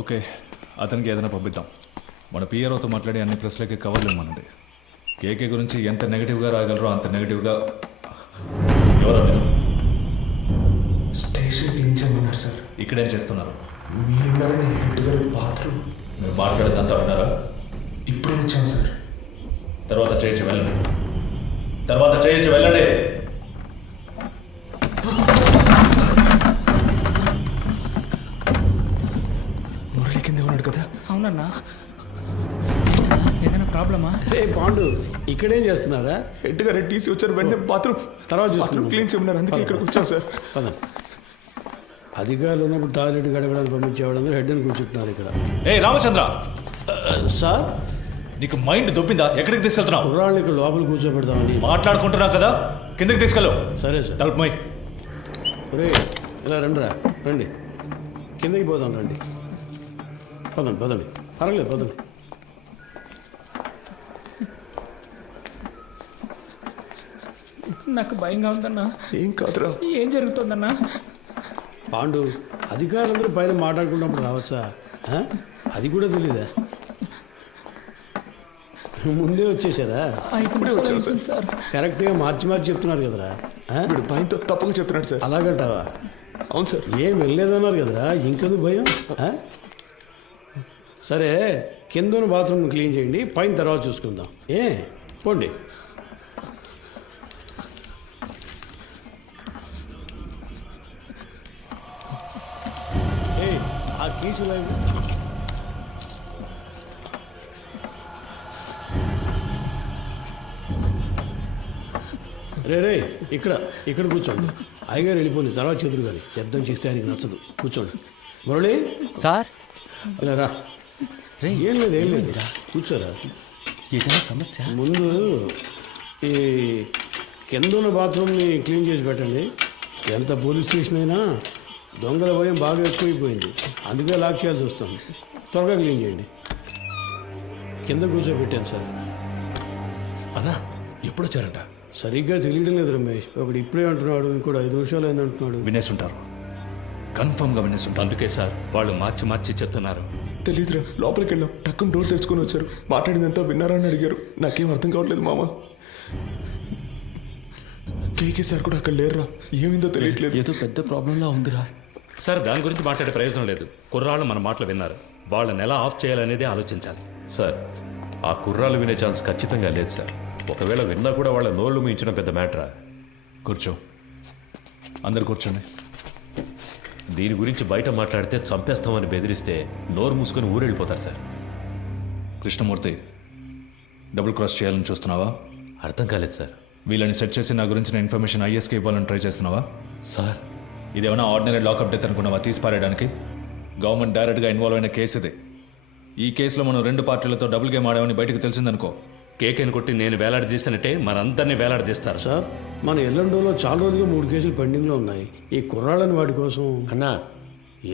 Okay, అతనికి ఏదైనా పంపిద్దాం. మన పిఆర్ఓతో మాట్లాడి అన్ని ప్రెస్లకి కవర్లు ఇవ్వమనండి. కేకే గురించి ఎంత నెగిటివ్గా రాగలరో అంత నెగిటివ్గా. ఎవరు స్టేషన్ క్లీన్ చేయమన్నారు సార్. ఇక్కడేం చేస్తున్నారు? మీరున్నారని హెడ్ గారు బాత్రూమ్. మీరు మాట్లాడేదంతా విన్నారా? ఇప్పుడే వచ్చాను సార్. తర్వాత చేయొచ్చు వెళ్ళండి. తర్వాత చేయొచ్చు వెళ్ళండి. మురళి కింద ఉన్నాడు కదా. అవునన్నా, ఏదైనా ప్రాబ్లమా? రే పాండు, ఇక్కడేం చేస్తున్నారా? హెడ్ గారు టీసీ వచ్చారు, వెంటనే బాత్రూమ్ తర్వాత బాత్రూమ్ చూస్తున్నాం. క్లీన్ చేయమన్నారు, అందుకే ఇక్కడికి వచ్చాను సార్. పద. అధికారులు ఉన్నప్పుడు టాయిలెట్ గడగడానికి పంపించేవాళ్ళందరూ హెడ్ అని కూర్చుంటున్నారు ఇక్కడ. ఏ రామచంద్ర, సార్, నీకు మైండ్ దొబ్బిందా? ఎక్కడికి తీసుకెళ్తున్నావు? కుర్రాళ్ళని ఇక్కడ లోపల కూర్చోబెడతామని. మాట్లాడుకుంటున్నావు కదా, కిందకి తీసుకెళ్ళు. సరే సార్. తలుపుమై. ఒరే, ఇలా రండిరా, రండి, కిందకి పోదాం, రండి, పదండి పదండి, పర్వాలేదు పదండి. నాకు భయంగా ఉందన్నా. ఏం కాదురా. ఏం జరుగుతుందన్నా? పాండు, అధికారులందరూ పైన మాట్లాడుకున్నప్పుడు రావచ్చా? ఆ? అది కూడా తెలీదా? ముందే వచ్చేసారా? సార్, కరెక్ట్గా మార్చి మార్చి చెప్తున్నారు కదరా. ఆ? వీడు భయంతో తప్పుగా చెప్తున్నాడు సార్. అలాగంటావా? అవును సార్. ఏం వెళ్ళలేదన్నారు కదరా, ఇంకెందుకు భయం? ఆ? సరే, కింద బాత్రూమ్ క్లీన్ చేయండి, పైన తర్వాత చూసుకుందాం. పోండి. ఆ కీచులా రే ఇక్కడ ఇక్కడ కూర్చోండి. అయ్యగారు వెళ్ళిపోయింది, తర్వాత చేతులు కానీ శబ్దం చేస్తే ఆయనకి నచ్చదు. కూర్చోండి. మురళి సార్, ఇలా రా. ఏం లేదు కూర్చోరా. ఏదైనా సమస్య? ముందు ఈ కింద ఉన్న బాత్రూమ్ని క్లీన్ చేసి పెట్టండి. ఎంత పోలీస్ స్టేషన్ అయినా దొంగల భయం బాగా ఎక్కువైపోయింది, అందుకే లాక్ చేయాల్సి వస్తుంది. త్వరగా క్లీన్ చేయండి. కింద కూర్చోబెట్టాను సార్. అన్నా, ఎప్పుడు వచ్చారంట? సరిగ్గా తెలియడం లేదు రమేష్. ఒకడు ఇప్పుడే అంటున్నాడు, ఇంకోటి 5 నిమిషాలు అయింది అంటున్నాడు. వినేసుంటారు, కన్ఫర్మ్గా వినేసుంటారు. అందుకే సార్ వాళ్ళు మార్చి మార్చి చెప్తున్నారు. తెలీదురా, లోపలికి వెళ్ళాం, టక్కున డోర్ తెరుచుకొని వచ్చారు. మాట్లాడిందంతా విన్నారా అని అడిగారు. నాకేం అర్థం కావట్లేదు మామ. కేకే సార్ కూడా అక్కడ లేరురా, ఏమైందో తెలియట్లేదు. ఏదో పెద్ద ప్రాబ్లంలా ఉందిరా. సార్, దాని గురించి మాట్లాడే ప్రయోజనం లేదు. కుర్రాళ్ళు మన మాటలు విన్నారు, వాళ్ళని ఎలా ఆఫ్ చేయాలనేదే ఆలోచించాలి. సార్, ఆ కుర్రాలు వినే ఛాన్స్ ఖచ్చితంగా లేదు సార్. ఒకవేళ విన్నా కూడా వాళ్ళ నోళ్ళు మించడం పెద్ద మ్యాటరా. కూర్చో, అందరు కూర్చోండి. దీని గురించి బయట మాట్లాడితే చంపేస్తామని బెదిరిస్తే నోరు మూసుకొని ఊరెళ్ళిపోతారు సార్. కృష్ణమూర్తి, డబుల్ క్రాస్ చేయాలని చూస్తున్నావా? అర్థం కాలేదు సార్. వీళ్ళని సెట్ చేసి నా గురించిన ఇన్ఫర్మేషన్ ఐఎస్కి ఇవ్వాలని ట్రై చేస్తున్నావా? సార్, ఇదేమైనా ఆర్డినరీ లాకప్ డెత్ అనుకున్నావా తీసి పారేయడానికి? గవర్నమెంట్ డైరెక్ట్గా ఇన్వాల్వ్ అయిన కేసు ఇది. ఈ కేసులో మనం 2 పార్టీలతో డబుల్ గేమ్ ఆడామని బయటకు తెలిసిందనుకో, కేకేని కొట్టి నేను వేలాడదీస్తానంటే మనందరినీ వేలాడదీస్తారు. సార్, మన ఎల్లండోలో చాలా రోజులుగా 3 కేసులు పెండింగ్లో ఉన్నాయి. ఈ కుర్రాళ్ళని వాటి కోసం. అన్నా,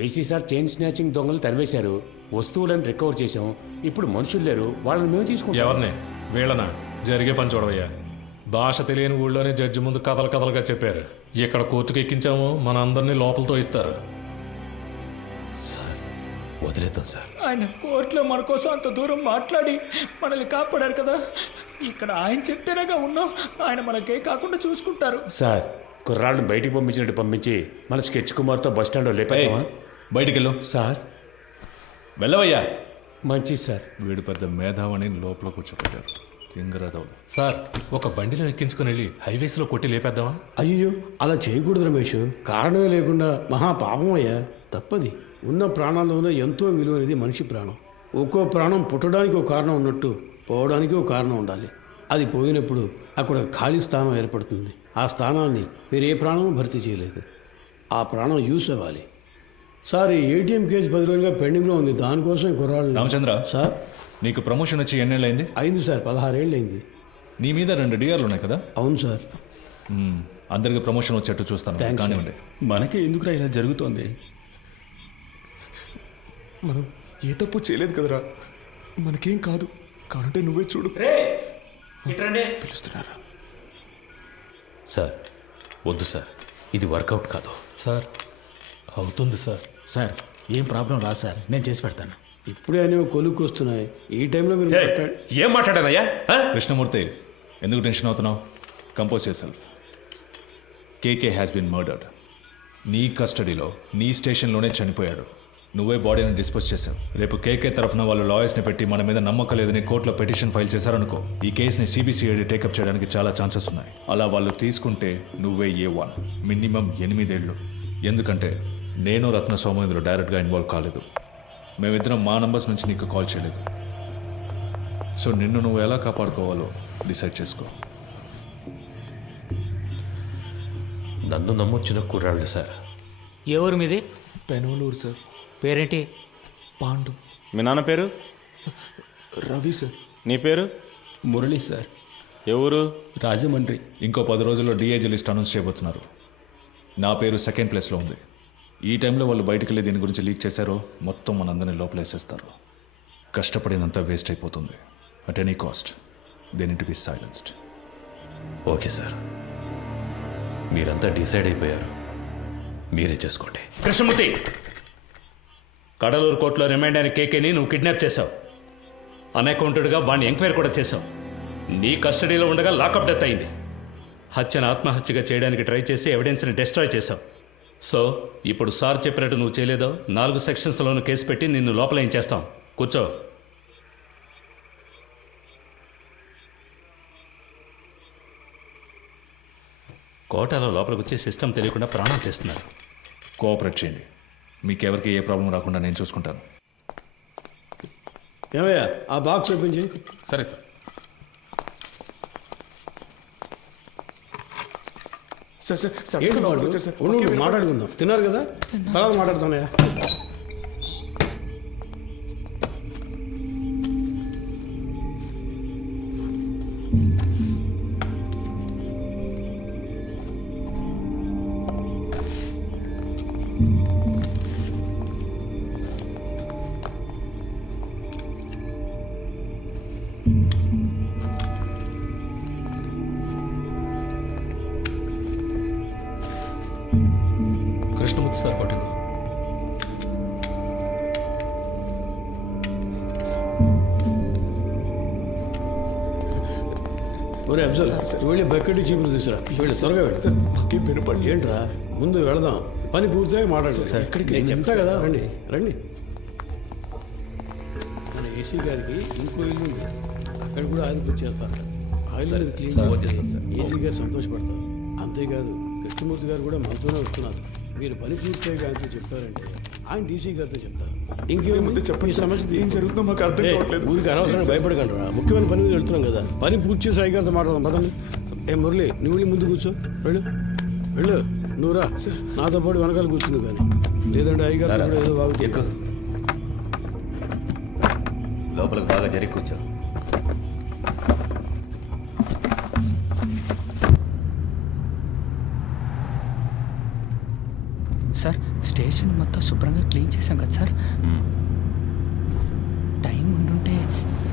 ఏసీ సార్ చైన్ స్నాచింగ్ దొంగలు తరివేశారు, వస్తువులను రికవర్ చేశాం. ఇప్పుడు మనుషులు లేరు, వాళ్ళని మేము తీసుకుంటాం. ఎవరిని? వీళ్ళనా? జరిగే పని చూడవయ్యా. భాష తెలియని ఊళ్ళోనే జడ్జి ముందు కథలు కథలుగా చెప్పారు. ఇక్కడ కోర్టుకు ఎక్కించాము, మన అందరినీ లోపలతో ఇస్తారు. సార్, వదిలేద్దాం సార్. ఆయన కోర్టులో మన కోసం అంత దూరం మాట్లాడి మనల్ని కాపాడారు కదా. ఇక్కడ ఆయన చెప్తేనేగా ఉన్నాం, ఆయన మనకే కాకుండా చూసుకుంటారు. సార్, కుర్రాళ్ళని బయటికి పంపించినట్టు పంపించి మన స్కెచ్ కుమార్తో బస్ స్టాండ్లో లేపామా? బయటికి వెళ్ళు. సార్, వెళ్ళవయ్యా. మంచిది సార్. వీడు పెద్ద మేధావని లోపల కూర్చోబెట్టారు. తింగరదవులు. సార్, ఒక బండిలో ఎక్కించుకుని వెళ్ళి హైవేస్లో కొట్టి లేపేద్దామా? అయ్యో, అలా చేయకూడదు రమేష్. కారణమే లేకుండా మహా పాపం అయ్యా, తప్పది. ఉన్న ప్రాణాల్లోనే ఎంతో విలువైనది మనిషి ప్రాణం. ఒక్కో ప్రాణం పుట్టడానికి ఒక కారణం ఉన్నట్టు పోవడానికి ఒక కారణం ఉండాలి. అది పోయినప్పుడు అక్కడ ఖాళీ స్థానం ఏర్పడుతుంది. ఆ స్థానాన్ని మీరు ఏ ప్రాణం భర్తీ చేయలేదు. ఆ ప్రాణం యూస్ అవ్వాలి. సార్, ఈ ఏటీఎం కేసు 10 రోజులుగా పెండింగ్లో ఉంది, దానికోసం కుర్రాళ్ళు. రామచంద్ర సార్, నీకు ప్రమోషన్ వచ్చి ఎన్నేళ్ళైంది? అయింది సార్, 16 ఏళ్ళు అయింది. నీ మీద 2 డిఆర్లు ఉన్నాయి కదా? అవును సార్. అందరికి ప్రమోషన్ వచ్చేట్టు చూస్తాను. థాంక్స్ కానివ్వండి. మనకే ఎందుకురా ఇలా జరుగుతోంది? మనం ఏ తప్పు చేయలేదు కదరా, మనకేం కాదు. కానంటే నువ్వే చూడు. పిలుస్తున్నారా? సార్, వద్దు సార్, ఇది వర్కౌట్ కాదు. సార్, అవుతుంది సార్. సార్, ఏం ప్రాబ్లం రా సార్, నేను చేసి పెడతాను. ఇప్పుడే అనేవి కొలుక్కు వస్తున్నాయి. ఈ టైంలో మీరు ఏయ్, ఏం మాట్లాడానయ్యా ఆ? కృష్ణమూర్తి ఎందుకు టెన్షన్ అవుతున్నావు? Compose yourself. KK has been murdered. నీ కస్టడీలో నీ స్టేషన్లోనే చనిపోయాడు. నువ్వే బాడీని డిస్పోజ్ చేశావు. రేపు కేకే తరఫున వాళ్ళు లాయర్స్ని పెట్టి మన మీద నమ్మకం లేదని కోర్టులో పిటిషన్ ఫైల్ చేశారనుకో, ఈ కేసుని సిబిసిఐడి టేకప్ చేయడానికి చాలా ఛాన్సెస్ ఉన్నాయి. అలా వాళ్ళు తీసుకుంటే నువ్వే A1, మినిమం 8 ఏళ్ళు. ఎందుకంటే నేను రత్న సోమేంద్ర డైరెక్ట్గా ఇన్వాల్వ్ కాలేదు. మేమిద్దరం మా నంబర్స్ నుంచి నీకు కాల్ చేయలేదు. సో నిన్ను నువ్వు ఎలా కాపాడుకోవాలో డిసైడ్ చేసుకో. నన్ను నమ్మొచ్చిన కుర్రాళ్ళు సార్. ఎవరు మీది? పెనవలూరు సార్. పేరేంటి? పాండు. మీ నాన్న పేరు? రవి సార్. నీ పేరు? మురళి సార్. ఎవరు? రాజమండ్రి. ఇంకో 10 రోజుల్లో డిఐజీ లిస్ట్ అనౌన్స్ చేయబోతున్నారు. నా పేరు సెకండ్ ప్లేస్లో ఉంది. ఈ టైంలో వాళ్ళు బయటికి వెళ్ళి దీని గురించి లీక్ చేశారో మొత్తం మనందరినీ లోపలేసేస్తారు. కష్టపడినంత వేస్ట్ అయిపోతుంది. At any cost they need to be silenced. Okay sir, మీరంతా డిసైడ్ అయిపోయారు, మీరే చేసుకోండి. కృష్ణమూర్తి, కడలూరు కోర్టులో రిమైండ్ అయిన కేకేని నువ్వు కిడ్నాప్ చేశావు. అన్అకౌంటెడ్గా వాడిని ఎంక్వైరీ కూడా చేశావు. నీ కస్టడీలో ఉండగా లాకప్ డెత్ అయింది. హత్యను ఆత్మహత్యగా చేయడానికి ట్రై చేసి ఎవిడెన్స్ని డిస్ట్రాయ్ చేశావు. సో ఇప్పుడు సార్ చెప్పినట్టు నువ్వు చేయలేదో 4 సెక్షన్స్లోనూ కేసు పెట్టి నిన్ను లోపల ఏం చేస్తాం. కూర్చో. కోటాలో లోపలికి వచ్చే సిస్టమ్ తెలియకుండా ప్రాణాలు చేస్తున్నారు. కోఆపరేట్ చేయండి. మీకెవరికి ఏ ప్రాబ్లం రాకుండా నేను చూసుకుంటాను. ఏమయ్యా ఆ బాక్స్ ఓపెన్ చేయి. సరే సార్. సార్ సార్ సార్ ఏంటి లోపలికి వాళ్ళు? వచ్చారు సార్. ఉండు, మాట్లాడుకుందాం. తిన్నారు కదా, తర్వాత మాట్లాడుతానయ్యా. కృష్ణమూర్తి సార్ కొట్టిన ఒరే అఫ్జల్, వెళ్ళి బకెట్ చీపులు తీసుకురా. వెళ్ళి త్వరగా వెళ్ళి. సార్ మాకేం వినపడి ఏంట్రా, ముందు వెళదాం. పని పూర్తిగా మాట్లాడు. ఎక్కడికి? నేను చెప్తా కదా, రండి రండి. మన ఏసీ గారికి ఇంకో ఇల్లు ఉంది, అక్కడ కూడా ఆదిపత్తి చేస్తారు. ఆయిల్ క్లీన్ ఏసీ గారు సంతోషపడతారు. అంతేకాదు కృష్ణమూర్తి గారు కూడా మనతోనే వస్తున్నారు. మీరు పని పూర్తిగా ఆయనతో చెప్పారంటే ఆయన డీసీ గారితో చెప్తారు. ముందు చెప్పండి సార్. ఏం జరుగుతుందో మాకు అర్థం కావట్లేదు. ఊరికి అనవసరంగా భయపడగలరా? ముఖ్యమైన పని మీద వెళ్తున్నాం కదా, పని పూర్తి చేసి సాయి గారితో మాట్లాడదాం. పదండి. ఏ మురళి, నువ్వు వెళ్ళి ముందు కూర్చో. వెళ్ళు వెళ్ళు. నువ్వురా నాతో పాటు వెనకాల కూర్చుంది. కానీ లేదంటే అయ్యగారు కూడా ఏదో బాగుంది. ఎక్కువ లోపలికి బాగా జరిగి కూర్చో. సార్ స్టేషన్ మొత్తం శుభ్రంగా క్లీన్ చేశాం కదా సార్. టైం ఉండుంటే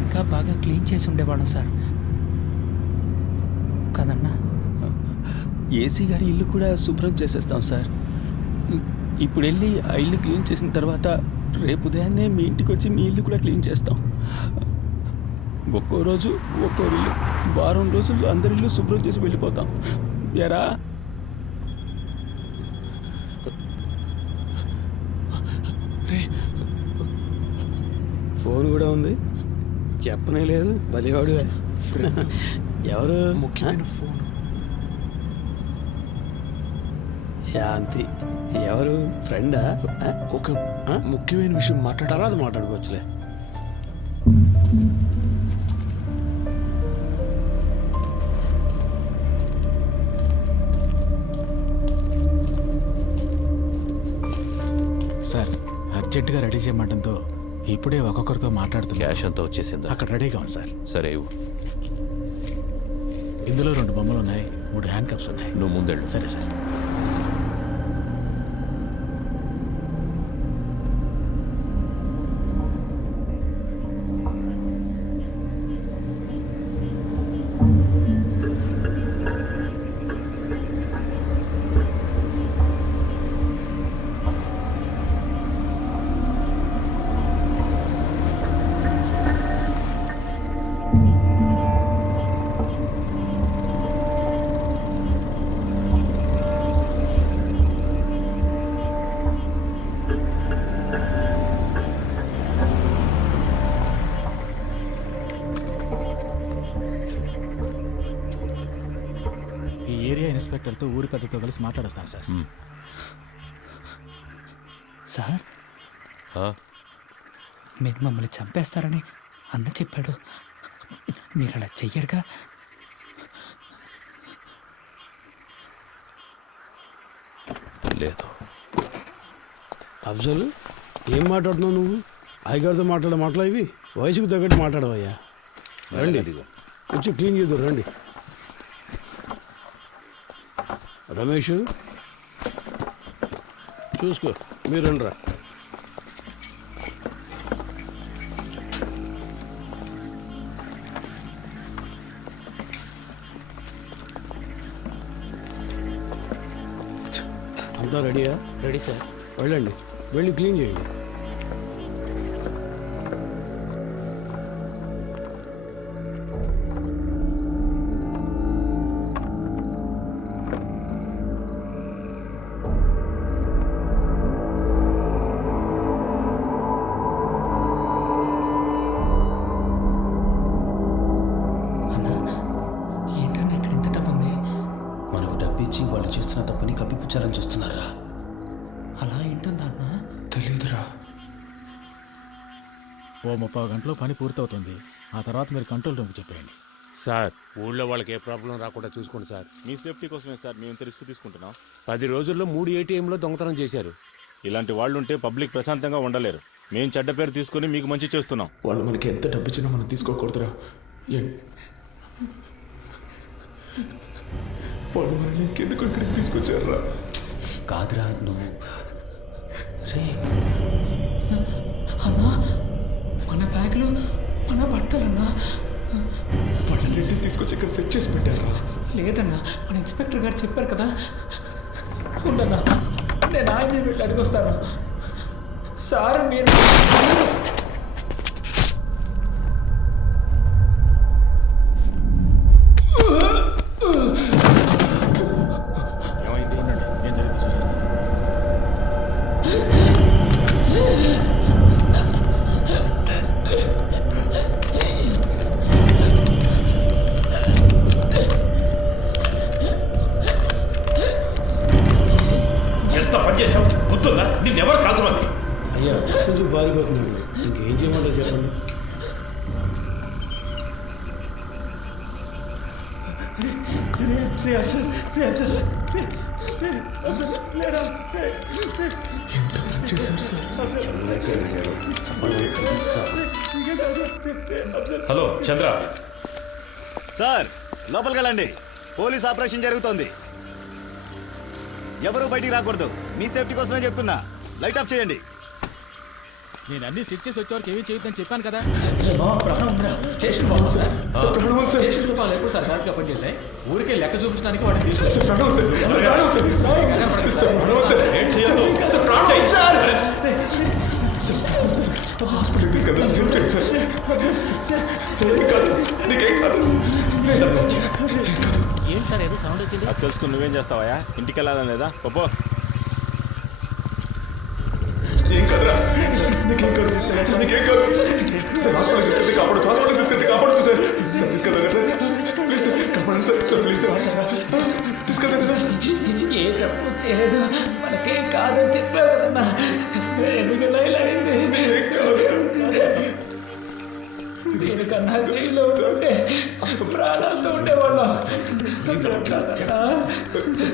ఇంకా బాగా క్లీన్ చేసి ఉండేవాళ్ళం సార్ కదన్నా. ఏసీ గారి ఇల్లు కూడా శుభ్రం చేసేస్తాం సార్. ఇప్పుడు వెళ్ళి ఆ ఇల్లు క్లీన్ చేసిన తర్వాత రేపు ఉదయాన్నే మీ ఇంటికి వచ్చి మీ ఇల్లు కూడా క్లీన్ చేస్తాం. ఒక్కో రోజు ఒక్కో ఇల్లు, వారం రోజుల్లో అందరి ఇల్లు శుభ్రం చేసి వెళ్ళిపోతాం. ఎరా ఫోన్ కూడా ఉంది, చెప్పనే లేదు. బలివాడు ఎవరు? ముఖ్యమైన ఫోన్. శాంతి ఎవరు? ఫ్రెండా? ఒక ముఖ్యమైన విషయం తర్వాత మాట్లాడుకోవచ్చులే. సార్ అర్జెంటుగా రెడీ చేయమంటంతో ఇప్పుడే ఒక్కొక్కరితో మాట్లాడుతున్నా. క్యాష్ అంతా వచ్చేసిందా? అక్కడ రెడీగా ఉంది సార్. సరే ఇవ్వు. ఇందులో 2 బొమ్మలు ఉన్నాయి, 3 హ్యాండ్ కప్స్ ఉన్నాయి. నువ్వు ముందెళ్ళు. సరే సార్. ఇన్స్పెక్టర్తో ఊరి పెద్దతో కలిసి మాట్లాడొస్తాను సార్. సార్ మీరు మమ్మల్ని చంపేస్తారని అన్న చెప్పాడు. మీరు అలా చెయ్యరుగా? లేదు. అఫ్జల్, ఏం మాట్లాడుతున్నావు నువ్వు? అయ్యగారితో మాట్లాడే మాటలు ఇవి? వయసుకు తగ్గట్టు మాట్లాడవయ్యా. రండి, వచ్చి క్లీన్ చేద్దాం రండి. రమేష్ చూసుకో, మీరు రండి రా. అంతా రెడీయా? Ready sir. వెళ్ళండి, వెళ్ళి క్లీన్ చేయండి. ఏంటన్నా ఇక్కడ ఇంత డబ్బు ఉంది? మనకు డబ్బిచ్చి వాళ్ళు చేస్తున్న తప్పుని కప్పిపుచ్చారని చూస్తున్నారా? అలా ఏంటుందా అన్న? తెలీదురా. ఓ 30 గంటలో పని పూర్తవుతుంది. ఆ తర్వాత మీరు కంట్రోల్ రూమ్కి చెప్పేయండి. సార్, ఊళ్ళో వాళ్ళకి ఏ ప్రాబ్లం రాకుండా చూసుకోండి సార్. మీ సేఫ్టీ కోసమే సార్ మేము ఇంత రిస్క్ తీసుకుంటున్నాం. 10 రోజుల్లో 3 ATMలో దొంగతనం చేశారు. ఇలాంటి వాళ్ళు ఉంటే పబ్లిక్ ప్రశాంతంగా ఉండలేరు. మేము చెడ్డ పేరు తీసుకుని మీకు మంచి చేస్తున్నాం. వాళ్ళు మనకి ఎంత డబ్బు ఇచ్చినా మనం తీసుకోకూడదురా. వాళ్ళు మనల్ని ఇంకెందుకు ఇక్కడికి తీసుకొచ్చారా? కాదురా నువ్వు. రే అన్నా, మన బ్యాగ్లో మన బట్టలన్నా. వాళ్ళని తీసుకొచ్చి ఇక్కడ సెట్ చేసి పెట్టారా? లేదన్నా, మన ఇన్స్పెక్టర్ గారు చెప్పారు కదా. ఉండన్నా, నేను ఆయన్ని వెళ్ళి అడిగొస్తాను. సార్ మీరు ఎంత పని చేసావు? గుర్తుందా? నిన్నెవరు కాల్చమంది? అయ్యా, కొంచెం బారిపోతున్నాడు. ఇంకేం చేయమంటారు చెప్పండి. హలో చంద్ర. సార్, లోపలికి వెళ్ళండి. పోలీస్ ఆపరేషన్ జరుగుతోంది. ఎవరు బయటికి రాకూడదు. మీ సేఫ్టీ కోసమే చెప్తున్నా. లైట్ ఆఫ్ చేయండి. నేను అన్ని సెట్ చేసి వచ్చేవారికి ఏమీ చేయొద్దని చెప్పాను కదా. స్టేషన్ బాగుంది సార్. ప్రణవం సార్. స్టేషన్తో పాలు ఎక్కువ సార్ దానికి పనిచేసాయి. ఊరికే లెక్క చూపించడానికి వాడిని తీసుకొచ్చి ప్రణవం సార్. ప్రణవం సార్. హాస్పిటల్కి తీసుకెళ్తాం సార్. ఏం కాదు, నీకేం కాదు. ఏం సార్ ఏదో సౌండ్ వచ్చింది? అది తెలుసుకుని నువ్వేం చేస్తావా? ఇంటికి వెళ్ళాలని లేదా? పప్పు ఏం కాదురా, నీకేం కాదు, నీకేం కాదు. సార్ హాస్పిటల్కి తీసుకెళ్తే కాపాడు, హాస్పిటల్కి తీసుకెళ్తే కాపాడు సార్. సార్ తీసుకెళ్తా సార్, ప్లీజ్ సార్, కాపాడండి సార్. సార్ ప్లీజ్ సార్, తీసుకెళ్తా కదా. ఏ తప్పు చేయలేదు, మనకేం కాదని చెప్పావు కదన్నా. ఎందుకన్నా ఇలా అయింది? ఏం కాదు. దీనికన్నా జైల్లో ఉంటే ప్రాణాలతో ఉండేవాళ్ళం.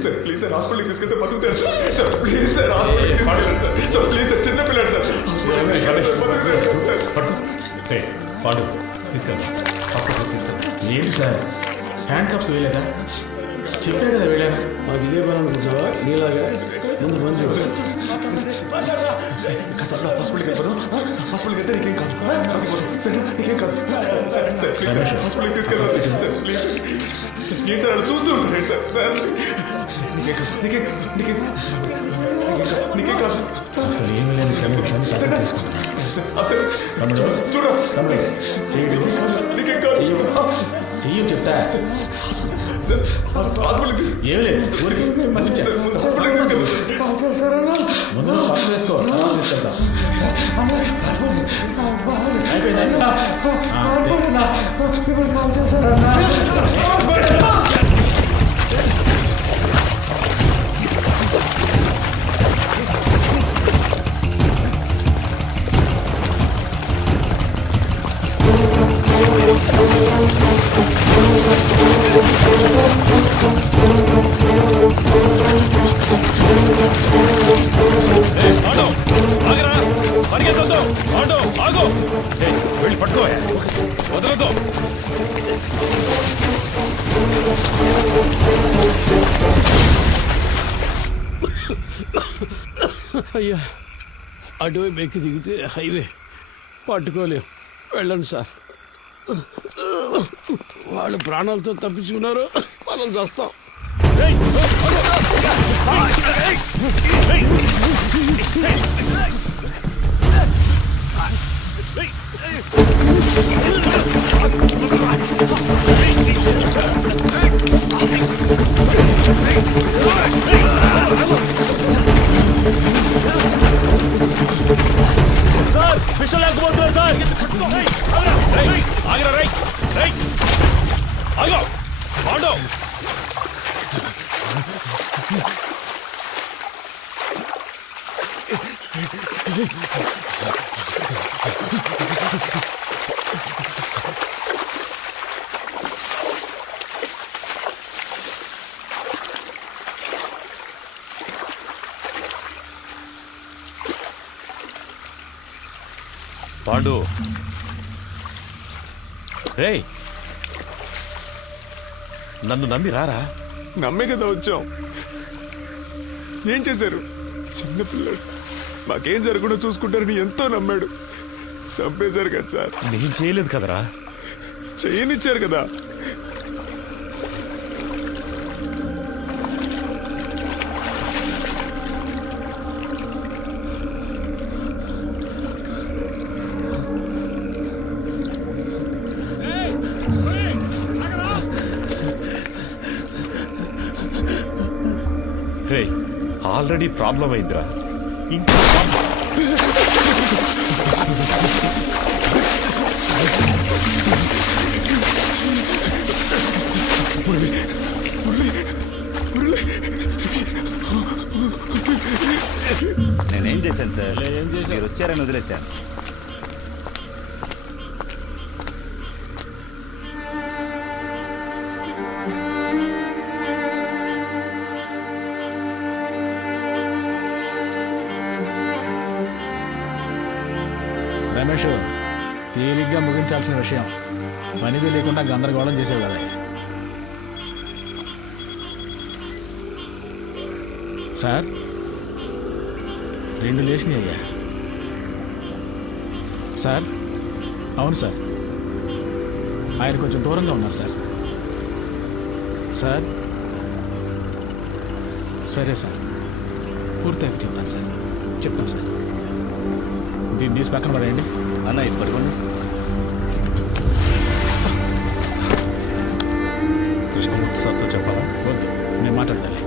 సార్ ప్లీజ్ సార్, హాస్పిటల్కి తీసుకెళ్తే బతుకుతారు సార్. సార్ ప్లీజ్ సార్, హాస్పిటల్కి తీసుకెళ్ళండి సార్. సార్ ప్లీజ్ సార్, చిన్న పిల్లడు సార్. హాస్పిటల్కి బతుకుతారు సార్. వాడు తీసుకెళ్తా, హాస్పిటల్ తీసుకెళ్తా. ఏంటి సార్, హ్యాండ్ కప్స్ వేయలేదా? చెప్పే కదా వెళ్ళాను. మాకు ఇదే పని అనుకుంటున్నావా? నీలాగా ముందు మంది కాసేపు హాస్పిటల్కి వెళ్ళిపోదాం. హాస్పిటల్కి వెళ్తే నీకేం కాదు. సార్ నీకేం కాదు. సార్ సార్ ప్లీజ్ సార్, హాస్పిటల్కి తీసుకెళ్ళాలి సార్. ప్లీజ్ సార్, ఏం సార్ అలా చూస్తూ ఉంటారు సార్. సార్ నీకేం కాదు, నీకేం నీకేం నీకేం కాదు. అసలు ఏమీ లేదు. సార్ సార్ తమ్ముడు, చూడ తమ్ముడు నీకేం కాదు, నీకేం కాదు. చెయ్యి చెప్తా. సార్ హాస్పిటల్కి ఏం లేదు, ఊరికి మళ్ళీ సార్ ముందు హాస్పిటల్కి తీసుకెళ్ళాలి. ముందు పక్కన వేసుకో, తర్వాత తీసుకెళ్తా. అయిపోయిందా? కాల్ చేశారన్నా. వెళ్ళి పట్టుకో వదలదు. అయ్యా అటువైపు ఎక్కి దిగితే హైవే పట్టుకోలేం. వెళ్ళండి సార్. వాళ్ళు ప్రాణాలతో తప్పించుకున్నారు, మనం చేస్తాం. సార్ విషయం లేకపోతున్నారు సార్. ఆగిరా రై రై ఆగో పాండు. పాండు రే నన్ను నమ్మి రారా. నమ్మే కదా వచ్చాం. ఏం చేశారు? చిన్నపిల్లడు మాకేం జరగకుండా చూసుకుంటారని ఎంతో నమ్మాడు. చంపేశారు కదా సార్. నేను చేయలేదు కదరా. చేయనిచ్చారు కదా. రే ఆల్రెడీ ప్రాబ్లం అయిందిరా. ఇంకా నేనేం చేశాను సార్? మీరు వచ్చారని వదిలేశాను. రమేష్, తేలిగ్గా ముగించాల్సిన విషయం పనిది లేకుండా గందరగోళం చేసేవి కదా సార్. 2 లేచినాయి అయ్యా సార్. అవును సార్, ఆయన కొంచెం దూరంగా ఉన్నారు సార్. సార్ సరే సార్, పూర్తయిపు చెప్తాను సార్. చెప్తాను సార్. దీన్ని తీసి పక్కన పడేయండి. అన్న ఇది పట్టుకోండి. కృష్ణమూర్తి సార్తో చెప్పాలా? వద్దు, నేను మాట్లాడాలి.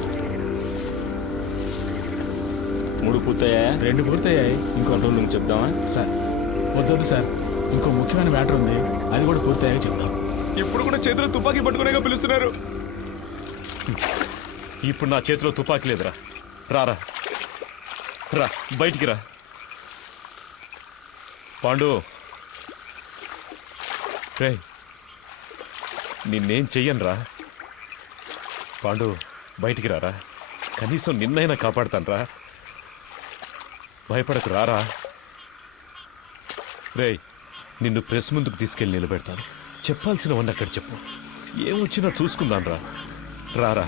3 పూర్తయ్యా? 2 పూర్తయ్యాయి. ఇంకో 2 నువ్వు చెప్దామా? సార్ వద్దు సార్, ఇంకో ముఖ్యమైన మ్యాటర్ ఉంది, అది కూడా పూర్తయ్యాక చెప్తాం. ఇప్పుడు కూడా చేతిలో తుపాకీ పట్టుకునేగా పిలుస్తున్నారు. ఇప్పుడు నా చేతిలో తుపాకీ లేదురా. రారా రా, బయటికి రా. పాండు రే, నిన్నేం చెయ్యనురా. పాండు బయటికి రారా. కనీసం నిన్నైనా కాపాడుతాను రా. భయపడకు రారా. రే, నిన్ను ప్రెస్ ముందుకు తీసుకెళ్ళి నిలబెడతాను. చెప్పాల్సినవన్నీ అక్కడ చెప్పు. ఏమొచ్చినా చూసుకుందాను రా. రారా.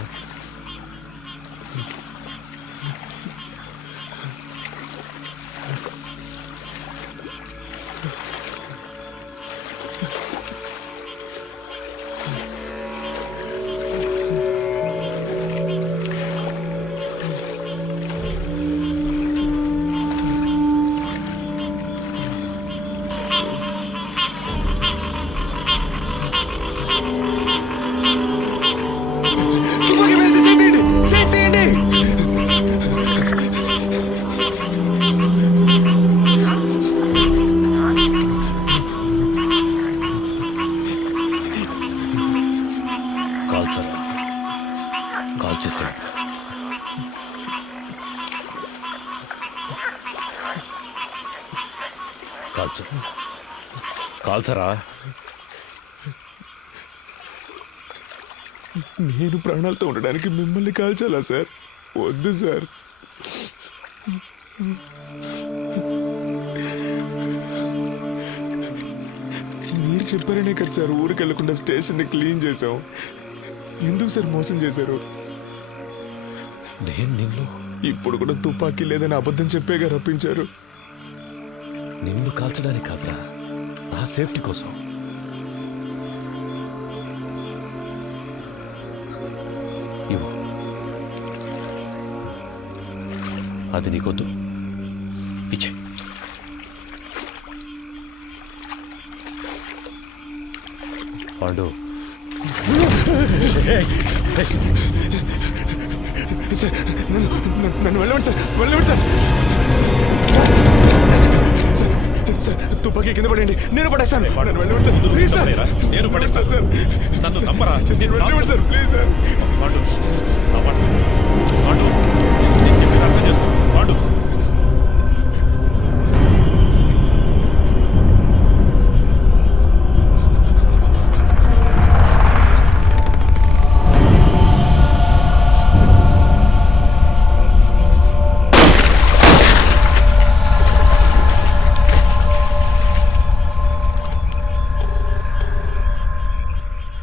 కాల్చరా. నేను ప్రాణాలతో ఉండడానికి మిమ్మల్ని కాల్చాలా సార్? వద్దు సార్. మీరు చెప్పారనే కదా సార్ ఊరికి వెళ్లకుండా స్టేషన్ని క్లీన్ చేసాం. ఎందుకు సార్ మోసం చేశారు? నేను నిన్ను ఇప్పుడు కూడా తుపాకీ లేదని అబద్ధం చెప్పేగా రప్పించారు. నిన్ను కాల్చడానికి కాదురా, నా సేఫ్టీ కోసం. ఇవ్వు. అది నీకొద్దు, ఇచ్చే. పాండు, సార్ నన్ను వెళ్ళండి సార్, వెళ్ళండి సార్. సార్ తుపాకీ కింద పడండి, నేను పడేస్తాను. నన్ను వెళ్ళండి సార్, ప్లీజ్ సార్. నేను పడేస్తాను సార్. నన్ను నమ్మరా? వెళ్ళండి సార్, ప్లీజ్ సార్. పాండు, నేను చెప్పేది అర్థం చేసుకో. పాండు,